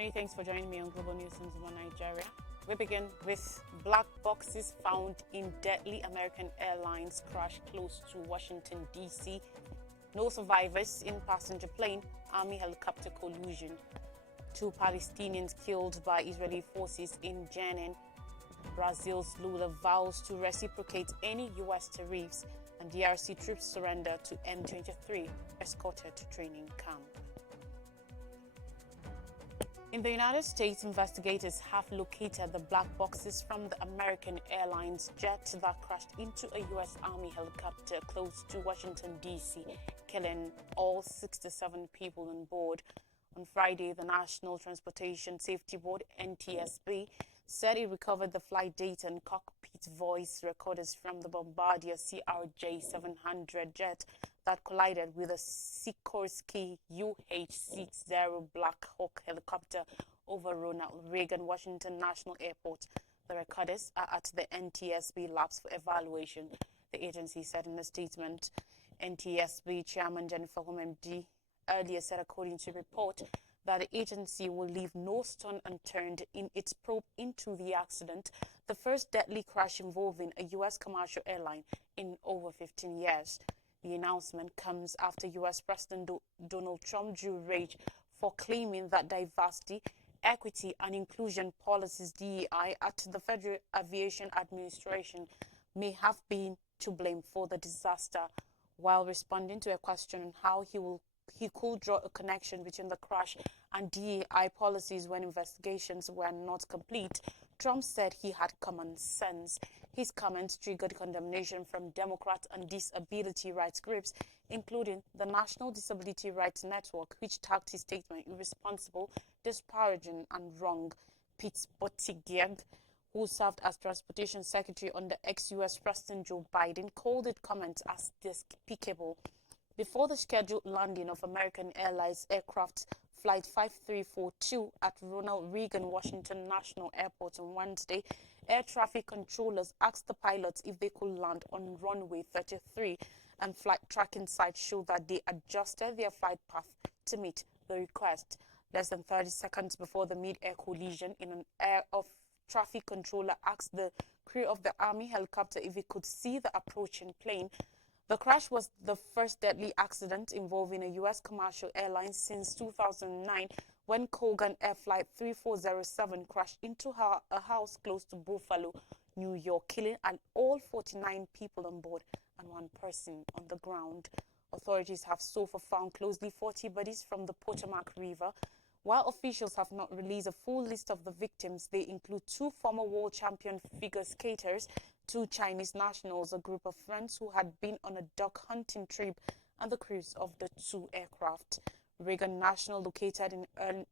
Many thanks for joining me on Global News in Zuma, Nigeria. We begin with black boxes found in deadly American Airlines crash close to Washington, D.C. No survivors in passenger plane, Army helicopter collision. 2 Palestinians killed by Israeli forces in Jenin. Brazil's Lula vows to reciprocate any U.S. tariffs, and DRC troops surrender to M23, escorted to training camp. In the United States, investigators have located the black boxes from the American Airlines jet that crashed into a U.S. Army helicopter close to Washington, D.C., killing all 67 people on board. On Friday, the National Transportation Safety Board, NTSB, said it recovered the flight data and cockpit voice recorders from the Bombardier CRJ-700 jet that collided with a Sikorsky UH-60 Black Hawk helicopter over Ronald Reagan Washington National Airport. The recorders are at the NTSB labs for evaluation, the agency said in a statement. NTSB Chairman Jennifer Hom MD earlier said, according to report, that the agency will leave no stone unturned in its probe into the accident, the first deadly crash involving a U.S. commercial airline in over 15 years. The announcement comes after U.S. President Donald Trump drew rage for claiming that diversity, equity, and inclusion policies (DEI) at the Federal Aviation Administration may have been to blame for the disaster. While responding to a question on how he could draw a connection between the crash and DEI policies when investigations were not complete, Trump said he had common sense. His comments triggered condemnation from Democrats and disability rights groups, including the National Disability Rights Network, which tagged his statement irresponsible, disparaging, and wrong. Pete Buttigieg, who served as Transportation Secretary under ex-U.S. President Joe Biden, called it comments as despicable. Before the scheduled landing of American Airlines aircraft Flight 5342 at Ronald Reagan Washington National Airport on Wednesday, air traffic controllers asked the pilots if they could land on runway 33, and flight tracking sites showed that they adjusted their flight path to meet the request. Less than 30 seconds before the mid-air collision, in an air of traffic controller asked the crew of the Army helicopter if it could see the approaching plane. The crash was the first deadly accident involving a U.S. commercial airline since 2009, when Colgan Air Flight 3407 crashed into a house close to Buffalo, New York, killing all 49 people on board and 1 person on the ground. Authorities have so far found closely 40 bodies from the Potomac River. While officials have not released a full list of the victims, they include 2 former world champion figure skaters, 2 Chinese nationals, a group of friends who had been on a duck hunting trip, and the crews of the 2 aircraft. Reagan National, located in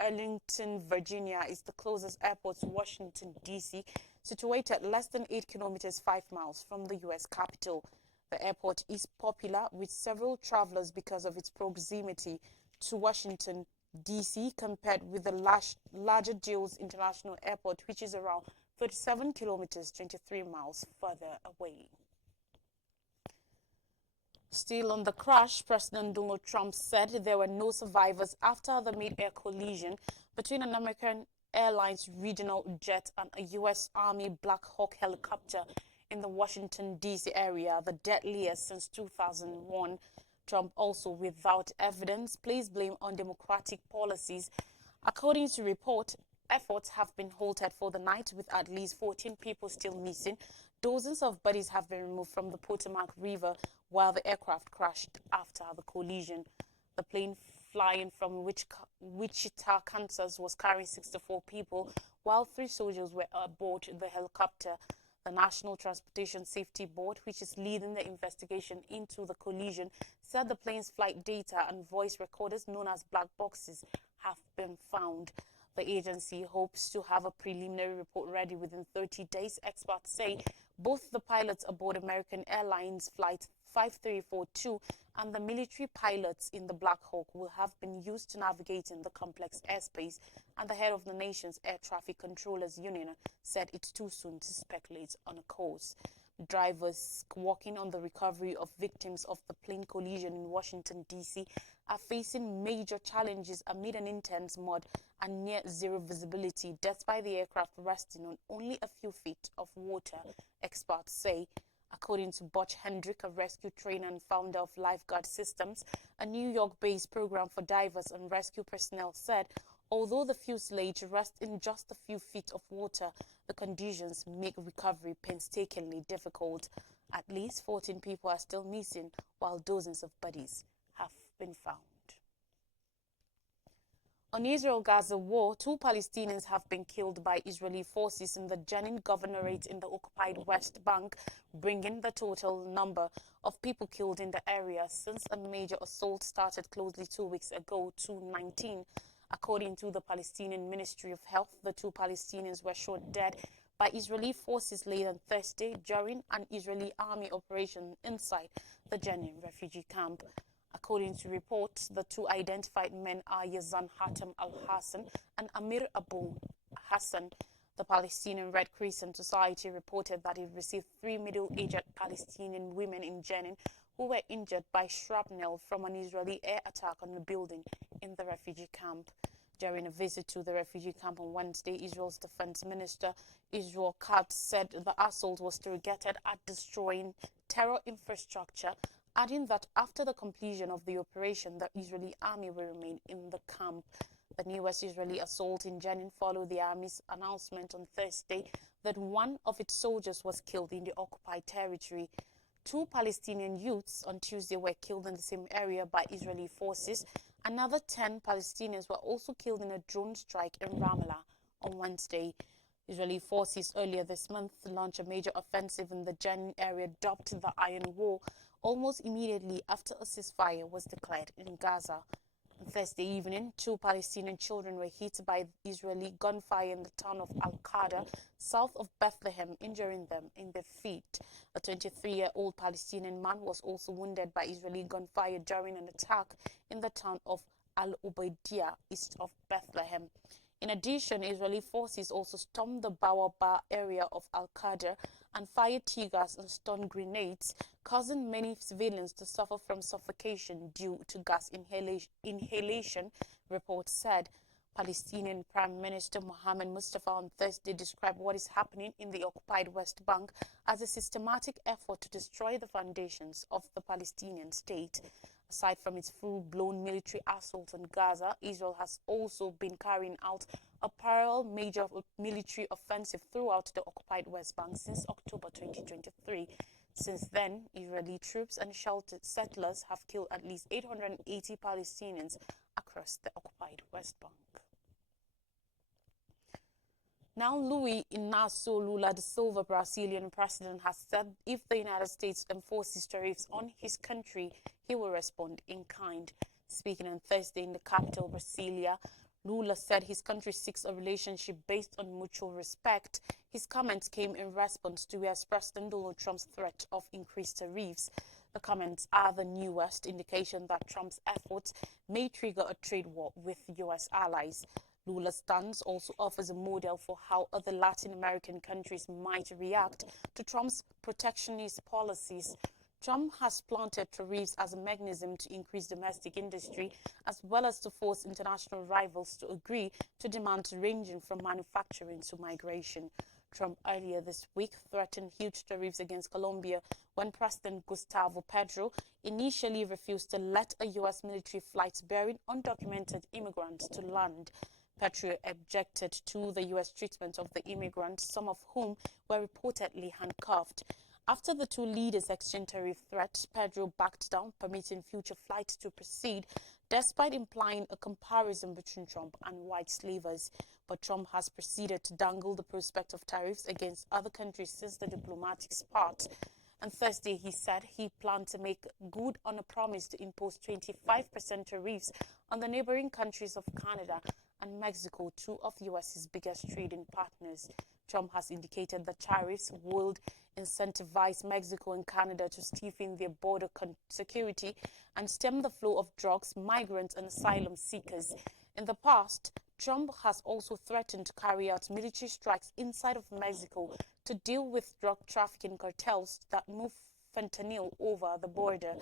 Arlington, Virginia, is the closest airport to Washington, D.C., situated less than 8 kilometers 5 miles from the U.S. capital. The airport is popular with several travelers because of its proximity to Washington, D.C., compared with the larger Dulles International Airport, which is around 37 kilometers 23 miles further away. Still on the crash, President Donald Trump said there were no survivors after the mid-air collision between an American Airlines regional jet and a U.S. Army Black Hawk helicopter in the Washington, D.C. area, the deadliest since 2001. Trump also, without evidence, placed blame on Democratic policies. According to report, efforts have been halted for the night, with at least 14 people still missing. Dozens of bodies have been removed from the Potomac River while the aircraft crashed after the collision. The plane flying from Wichita, Kansas, was carrying 64 people, while 3 soldiers were aboard the helicopter. The National Transportation Safety Board, which is leading the investigation into the collision, said the plane's flight data and voice recorders, known as black boxes, have been found. The agency hopes to have a preliminary report ready within 30 days. Experts say both the pilots aboard American Airlines Flight 5342 and the military pilots in the Black Hawk will have been used to navigate in the complex airspace, and the head of the nation's Air Traffic Controllers Union said it's too soon to speculate on a cause. Drivers working on the recovery of victims of the plane collision in Washington, D.C. are facing major challenges amid an intense mud and near-zero visibility, despite the aircraft resting on only a few feet of water, experts say. According to Butch Hendrick, a rescue trainer and founder of Lifeguard Systems, a New York-based program for divers and rescue personnel, said, although the fuselage rests in just a few feet of water, the conditions make recovery painstakingly difficult. At least 14 people are still missing, while dozens of bodies have been found. On Israel-Gaza war, 2 Palestinians have been killed by Israeli forces in the Jenin governorate in the occupied West Bank, bringing the total number of people killed in the area since a major assault started closely 2 weeks ago to 19. According to the Palestinian Ministry of Health, the 2 Palestinians were shot dead by Israeli forces late on Thursday during an Israeli army operation inside the Jenin refugee camp. According to reports, the 2 identified men are Yazan Hatem al-Hassan and Amir Abu Hassan. The Palestinian Red Crescent Society reported that it received 3 middle-aged Palestinian women in Jenin who were injured by shrapnel from an Israeli air attack on a building in the refugee camp. During a visit to the refugee camp on Wednesday, Israel's defense minister, Israel Katz, said the assault was targeted at destroying terror infrastructure, adding that after the completion of the operation, the Israeli army will remain in the camp. The newest Israeli assault in Jenin followed the army's announcement on Thursday that one of its soldiers was killed in the occupied territory. 2 Palestinian youths on Tuesday were killed in the same area by Israeli forces. Another 10 Palestinians were also killed in a drone strike in Ramallah on Wednesday. Israeli forces earlier this month launched a major offensive in the Jenin area dubbed the Iron Wall, almost immediately after a ceasefire was declared in Gaza. On Thursday evening, 2 Palestinian children were hit by Israeli gunfire in the town of Al-Qada, south of Bethlehem, injuring them in their feet. A 23-year-old Palestinian man was also wounded by Israeli gunfire during an attack in the town of Al-Ubaidiyah, east of Bethlehem. In addition, Israeli forces also stormed the Bawaba area of Al-Qada and fired tear gas and stun grenades, causing many civilians to suffer from suffocation due to gas inhalation, reports said. Palestinian Prime Minister Mohammed Mustafa on Thursday described what is happening in the occupied West Bank as a systematic effort to destroy the foundations of the Palestinian state. Aside from its full-blown military assault on Gaza, Israel has also been carrying out a parallel major military offensive throughout the occupied West Bank since October 2023. Since then, Israeli troops and sheltered settlers have killed at least 880 Palestinians across the occupied West Bank. Now, Luiz Inácio Lula da Silva, Brazilian president, has said if the United States enforces tariffs on his country, he will respond in kind. Speaking on Thursday in the capital, Brasilia, Lula said his country seeks a relationship based on mutual respect. His comments came in response to U.S. President Donald Trump's threat of increased tariffs. The comments are the newest indication that Trump's efforts may trigger a trade war with U.S. allies. Lula's stance also offers a model for how other Latin American countries might react to Trump's protectionist policies. Trump has planted tariffs as a mechanism to increase domestic industry as well as to force international rivals to agree to demands ranging from manufacturing to migration. Trump earlier this week threatened huge tariffs against Colombia when President Gustavo Petro initially refused to let a U.S. military flight bearing undocumented immigrants to land. Petro objected to the U.S. treatment of the immigrants, some of whom were reportedly handcuffed. After the two leaders exchanged tariff threats, Pedro backed down, permitting future flights to proceed, despite implying a comparison between Trump and white slavers. But Trump has proceeded to dangle the prospect of tariffs against other countries since the diplomatic spat. On Thursday, he said he planned to make good on a promise to impose 25% tariffs on the neighboring countries of Canada and Mexico, two of the U.S.'s biggest trading partners. Trump has indicated that tariffs would incentivize Mexico and Canada to stiffen their border security and stem the flow of drugs, migrants, and asylum seekers. In the past, Trump has also threatened to carry out military strikes inside of Mexico to to deal with drug trafficking cartels that move fentanyl over the border.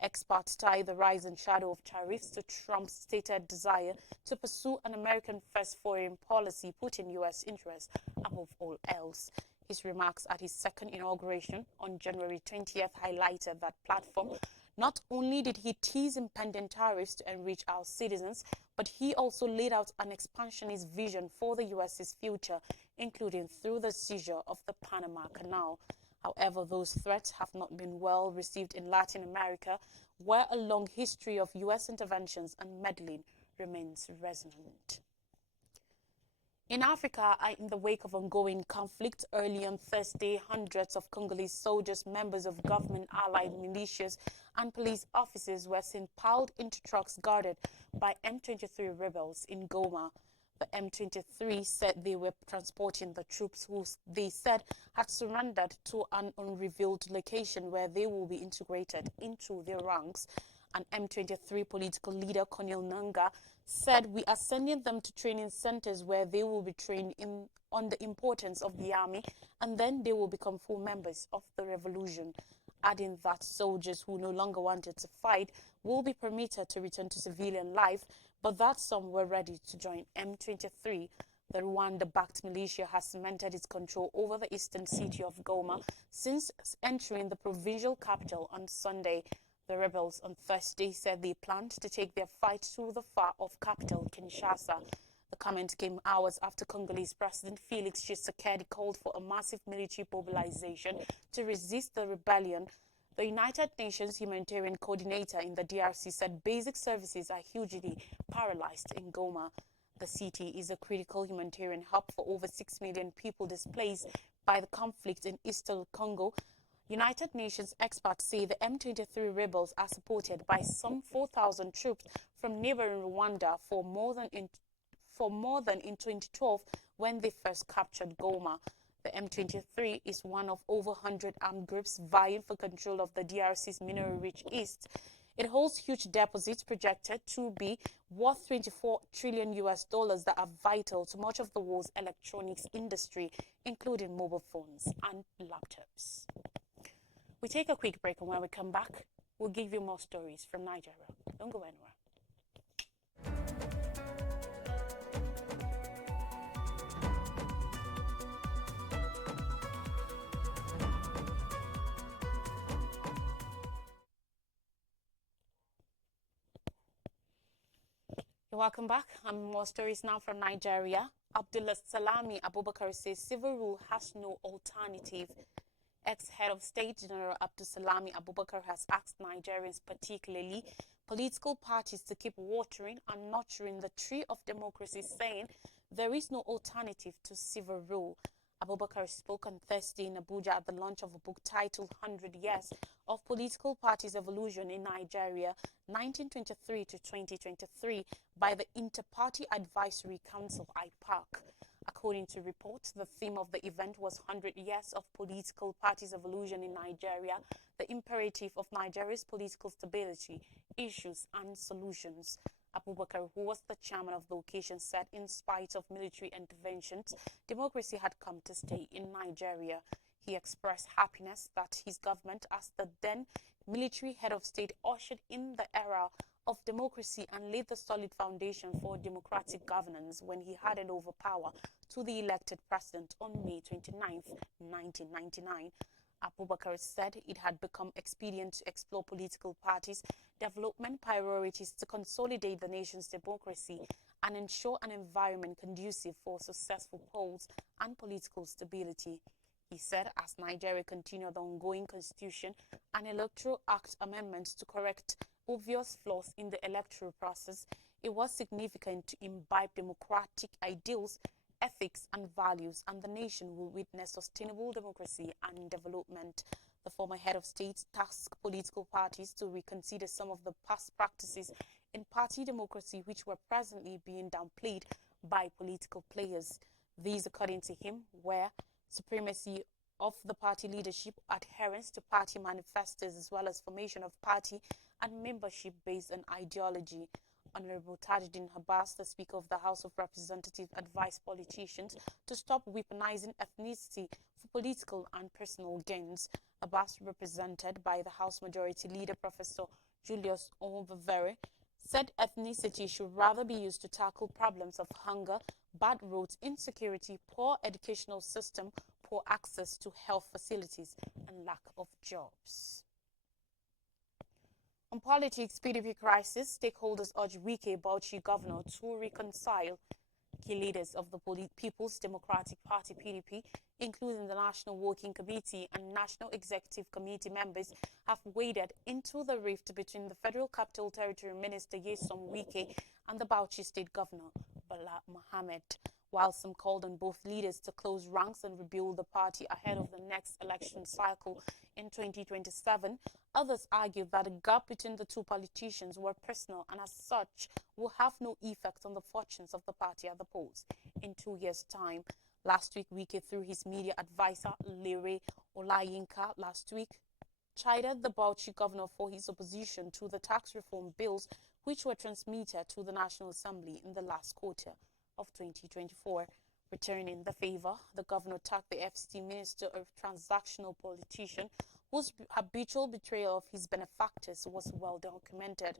Experts tie the rise and shadow of tariffs to Trump's stated desire to pursue an American-first foreign policy, putting U.S. interests above all else. His remarks at his second inauguration on January 20th highlighted that platform. Not only did he tease impending tariffs to enrich our citizens, but he also laid out an expansionist vision for the U.S.'s future, including through the seizure of the Panama Canal. However, those threats have not been well received in Latin America, where a long history of U.S. interventions and meddling remains resonant. In Africa, in the wake of ongoing conflict, early on Thursday, hundreds of Congolese soldiers, members of government-allied militias, and police officers were seen piled into trucks guarded by M23 rebels in Goma. The M23 said they were transporting the troops who they said had surrendered to an unrevealed location where they will be integrated into their ranks. An M23 political leader, Corneille Nangaa, said, "We are sending them to training centers where they will be trained on the importance of the army, and then they will become full members of the revolution," adding that soldiers who no longer wanted to fight will be permitted to return to civilian life, but that some were ready to join M23. The Rwanda-backed militia has cemented its control over the eastern city of Goma since entering the provincial capital on Sunday. The rebels on Thursday said they planned to take their fight to the far-off capital, Kinshasa. The comment came hours after Congolese President Felix Tshisekedi called for a massive military mobilization to resist the rebellion. The United Nations humanitarian coordinator in the DRC said basic services are hugely paralyzed in Goma. The city is a critical humanitarian hub for over 6 million people displaced by the conflict in eastern Congo. United Nations experts say the M23 rebels are supported by some 4,000 troops from neighboring Rwanda for more than in 2012 when they first captured Goma. The M23 is one of over 100 armed groups vying for control of the DRC's mineral-rich east. It holds huge deposits projected to be worth $24 trillion that are vital to much of the world's electronics industry, including mobile phones and laptops. We take a quick break, and when we come back, we'll give you more stories from Nigeria. Don't go anywhere. Welcome back. More stories now from Nigeria. Abdulsalami Abubakar says civil rule has no alternative. Ex-head of state General Abdulsalami Abubakar has asked Nigerians, particularly political parties, to keep watering and nurturing the tree of democracy, saying there is no alternative to civil rule. Abubakar spoke on Thursday in Abuja at the launch of a book titled 100 Years of Political Parties Evolution in Nigeria, 1923 to 2023, by the Inter-Party Advisory Council, IPAC. According to reports, the theme of the event was 100 Years of Political Parties Evolution in Nigeria, the imperative of Nigeria's political stability, issues and solutions. Abubakar, who was the chairman of the occasion, said in spite of military interventions, democracy had come to stay in Nigeria. He expressed happiness that his government, as the then military head of state, ushered in the era of democracy and laid the solid foundation for democratic governance when he handed over power to the elected president on May 29, 1999. Abubakar said it had become expedient to explore political parties' development priorities to consolidate the nation's democracy and ensure an environment conducive for successful polls and political stability. He said as Nigeria continued the ongoing constitution and electoral act amendments to correct obvious flaws in the electoral process, it was significant to imbibe democratic ideals, ethics and values, and the nation will witness sustainable democracy and development. The former head of state tasked political parties to reconsider some of the past practices in party democracy which were presently being downplayed by political players. These, according to him, were supremacy of the party leadership, adherence to party manifestos, as well as formation of party and membership based on ideology. Honorable Tajuddin Abbas, the Speaker of the House of Representatives, advised politicians to stop weaponizing ethnicity for political and personal gains. Abbas, represented by the House Majority Leader Professor Julius Omvavere, said ethnicity should rather be used to tackle problems of hunger, bad roads, insecurity, poor educational system, poor access to health facilities, and lack of jobs. On politics, PDP crisis, stakeholders urge Wike Bauchi governor to reconcile. Key leaders of the People's Democratic Party (PDP), including the National Working Committee and National Executive Committee members, have waded into the rift between the Federal Capital Territory Minister Nyesom Wike and the Bauchi State Governor Bala Mohammed. While some called on both leaders to close ranks and rebuild the party ahead of the next election cycle in 2027, others argued that the gap between the two politicians were personal and as such will have no effect on the fortunes of the party at the polls in 2 years' time. Last week, Wike, through his media advisor Lere Olayinka, chided the Bauchi governor for his opposition to the tax reform bills which were transmitted to the National Assembly in the last quarter of 2024. Returning the favor, the governor tagged the FCT minister a transactional politician whose habitual betrayal of his benefactors was well documented.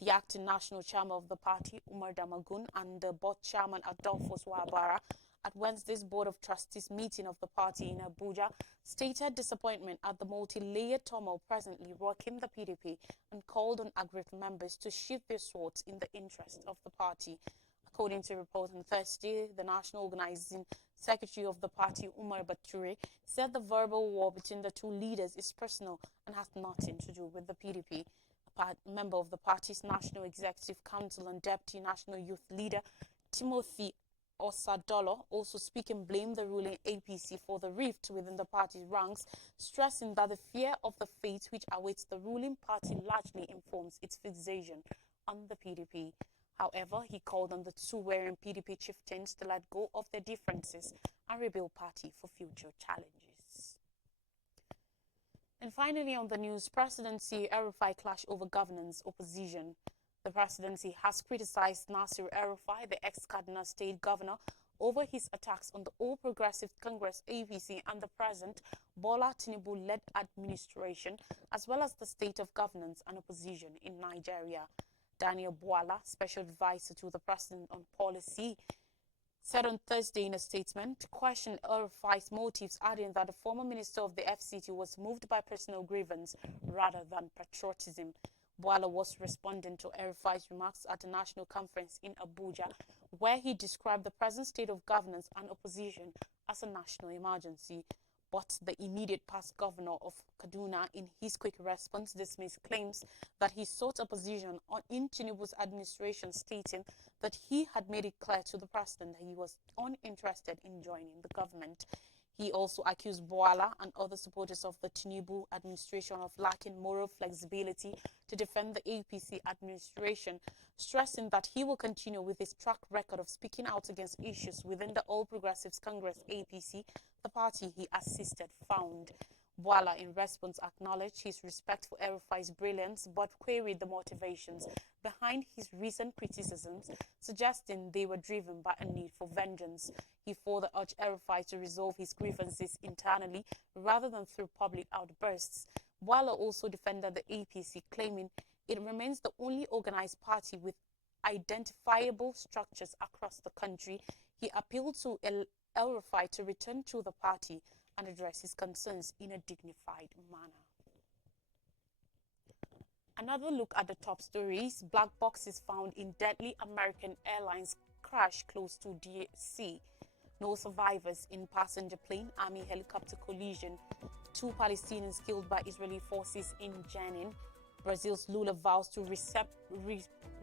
The acting national chairman of the party, Umar Damagun, and the board chairman, Adolphus Wabara, at Wednesday's Board of Trustees meeting of the party in Abuja, stated disappointment at the multi-layered turmoil presently rocking the PDP and called on aggrieved members to sheath their swords in the interest of the party. According to a report on Thursday, the National Organizing Secretary of the party, Umar Bature, said the verbal war between the two leaders is personal and has nothing to do with the PDP. A member of the party's National Executive Council and Deputy National Youth Leader, Timothy Osadolo, also speaking, blamed the ruling APC for the rift within the party's ranks, stressing that the fear of the fate which awaits the ruling party largely informs its fixation on the PDP. However, he called on the two warring PDP chieftains to let go of their differences and rebuild party for future challenges. And finally, on the news, presidency El-Rufai clash over governance, opposition. The presidency has criticized Nasir El-Rufai, the ex-Kaduna State governor, over his attacks on the All Progressive Congress (APC) and the present Bola Tinubu-led administration, as well as the state of governance and opposition in Nigeria. Daniel Bwala, special advisor to the president on policy, said on Thursday in a statement, questioned El-Rufai's motives, adding that the former minister of the FCT was moved by personal grievance rather than patriotism. Bwala was responding to El-Rufai's remarks at a national conference in Abuja, where he described the present state of governance and opposition as a national emergency. But the immediate past governor of Kaduna, in his quick response, dismissed claims that he sought opposition in Tinubu's administration, stating that he had made it clear to the president that he was uninterested in joining the government. He also accused Bwala and other supporters of the Tinubu administration of lacking moral flexibility to defend the APC administration, stressing that he will continue with his track record of speaking out against issues within the All Progressives Congress (APC), the party he assisted found. Bwala, in response, acknowledged his respect for El-Rufai's brilliance, but queried the motivations behind his recent criticisms, suggesting they were driven by a need for vengeance. He further urged El-Rufai to resolve his grievances internally rather than through public outbursts. Bwala also defended the APC, claiming it remains the only organized party with identifiable structures across the country. He appealed to El-Rufai to return to the party and address his concerns in a dignified manner. Another look at the top stories. Black boxes found in deadly American Airlines crash close to DC. No survivors in passenger plane Army helicopter collision. 2 Palestinians killed by Israeli forces in Jenin. Brazil's Lula vows to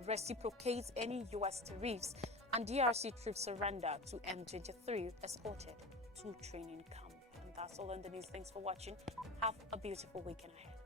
reciprocate any U.S. tariffs. And DRC troops surrender to M23 escorted to training camp. And that's all in the news. Thanks for watching. Have a beautiful weekend ahead.